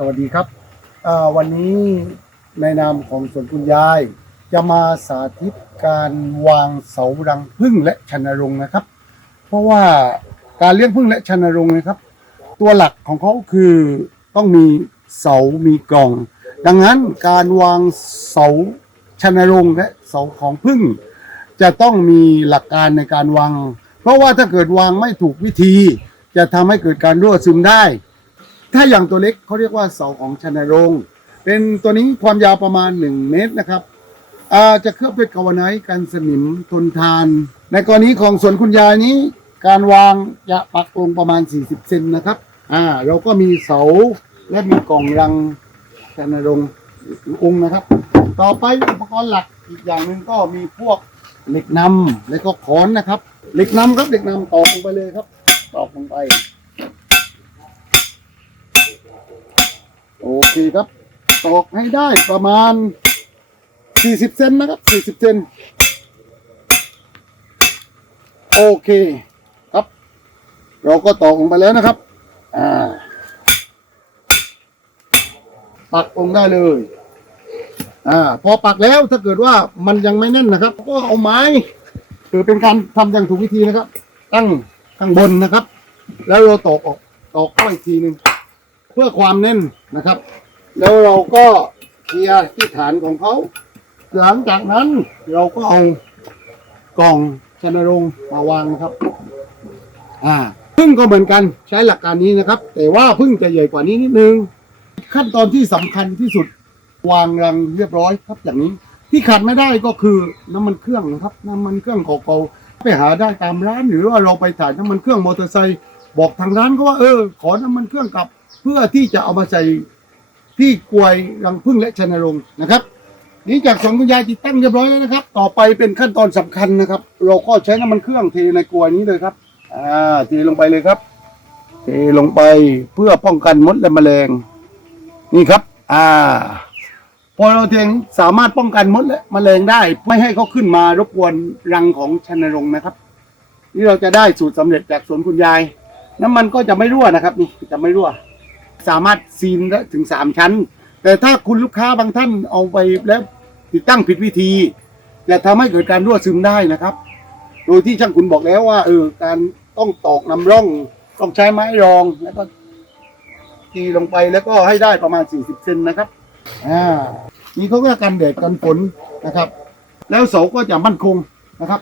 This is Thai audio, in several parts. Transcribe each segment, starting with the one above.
สวัสดีครับวันนี้ในนามของสวนคุณยาย จะมาสาธิตการวางเสารังผึ้งและชันรงนะครับ เพราะว่าการเลี้ยงผึ้งและชันรงนะครับ ตัวหลักของเขาคือต้องมีเสา มีกล่อง ดังนั้นการวางเสาชันรงและเสาของผึ้งจะต้องมีหลักการในการวาง เพราะว่าถ้าเกิดวางไม่ถูกวิธี จะทำให้เกิดการรั่วซึมได้ ถ้าอย่างตัวเล็กเขาเรียกว่าเสาของชนรงค์เป็นตัวนี้ความยาวประมาณ 1 เมตรนะครับอาจะเคลือบด้วยกาวไนท์กันสนิมทนทาน ในกรณีของสวนคุณยายนี้ การวางจะปักลงประมาณ 40 เซนนะครับอ่าเราก็มีเสาและมีกล่องรังชนรงค์องค์นะครับ ต่อไปอุปกรณ์หลักอีกอย่างหนึ่งก็มีพวกเหล็กนำและก็ขอนนะครับ เหล็กนำครับเหล็กนำตอกลงไปเลยครับตอกลงไป โอเคครับ ตอกให้ได้ประมาณ 40 เซนนะครับ 40 เซนโอเคครับ เราก็ตอกลงไปแล้วนะครับอ่าปักลงได้เลยอ่าพอปักแล้วถ้าเกิดว่ามันยังไม่แน่นนะครับ ก็เอาไม้ถือเป็นการทำอย่างถูกวิธีนะครับ ตั้งข้างบนนะครับ แล้วเราตอกออกตอกเข้าอีกทีหนึ่ง เพื่อความแน่นนะครับ แล้วเราก็เคลียร์ที่ฐานของเขาหลังจากนั้นเราก็เอากล่องชนรงมาวางนะครับ อ่าพึ่งก็เหมือนกันใช้หลักการนี้นะครับ แต่ว่าพึ่งจะใหญ่กว่านี้นิดนึง ขั้นตอนที่สำคัญที่สุดวางรังเรียบร้อยครับอย่างนี้ ที่ขาดไม่ได้ก็คือน้ำมันเครื่องนะครับ น้ำมันเครื่องเก่าๆไปหาได้ตามร้านหรือว่าเราไปถ่ายน้ำมันเครื่องมอเตอร์ไซค์บอกทางร้านก็ว่าเออขอน้ำมันเครื่องกลับ เพื่อที่จะเอามาใส่ที่กลวยรังพึ่งและชนรงค์นะครับนี่จากสวนคุณยายติดตั้งเรียบร้อยแล้วนะครับ ต่อไปเป็นขั้นตอนสำคัญนะครับ เราก็ใช้น้ำมันเครื่องเทในกลวยนี้เลยครับอ่าเทลงไปเลยครับ เทลงไปเพื่อป้องกันมดและแมลง นี่ครับ อ่าพอเราเทงสามารถป้องกันมดและแมลงได้ ไม่ให้เขาขึ้นมารบกวนรังของชนรงค์นะครับ นี่เราจะได้สูตรสำเร็จจากสวนคุณยาย น้ำมันก็จะไม่รั่วนะครับ นี่จะไม่รั่ว สามารถซีนได้ถึงสามชั้น แต่ถ้าคุณลูกค้าบางท่านเอาไปแล้วติดตั้งผิดวิธีจะทำให้เกิดการรั่วซึมได้นะครับ โดยที่ช่างคุณบอกแล้วว่าเออการต้องตอกนำร่องต้องใช้ไม้รองแล้วก็ตีลงไปแล้วก็ให้ได้ประมาณ 40เซนนะครับอ่านี่เขาก็กันแดดกันฝนนะครับ แล้วเสาก็จะมั่นคงนะครับ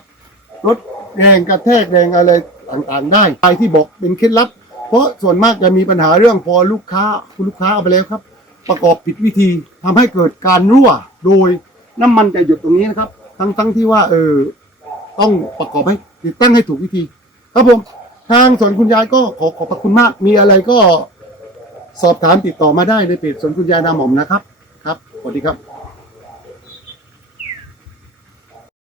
ลดแรงกระแทกแรงอะไรต่างๆ ได้ใครที่บอกเป็นเคล็ดลับ เพราะส่วนมากจะมีปัญหาเรื่องพอลูกค้าคุณลูกค้าเอาไปแล้วครับ ประกอบผิดวิธีทำให้เกิดการรั่ว โดยน้ำมันจะหยุดตรงนี้นะครับ ทั้งทั้งที่ว่าเออต้องประกอบให้ติดตั้งให้ถูกวิธี ครับผมทางสวนคุณยายก็ขอขอบพระคุณมาก มีอะไรก็สอบถามติดต่อมาได้ในเพจสวนคุณยายนาหม่อมนะครับ ครับสวัสดีครับ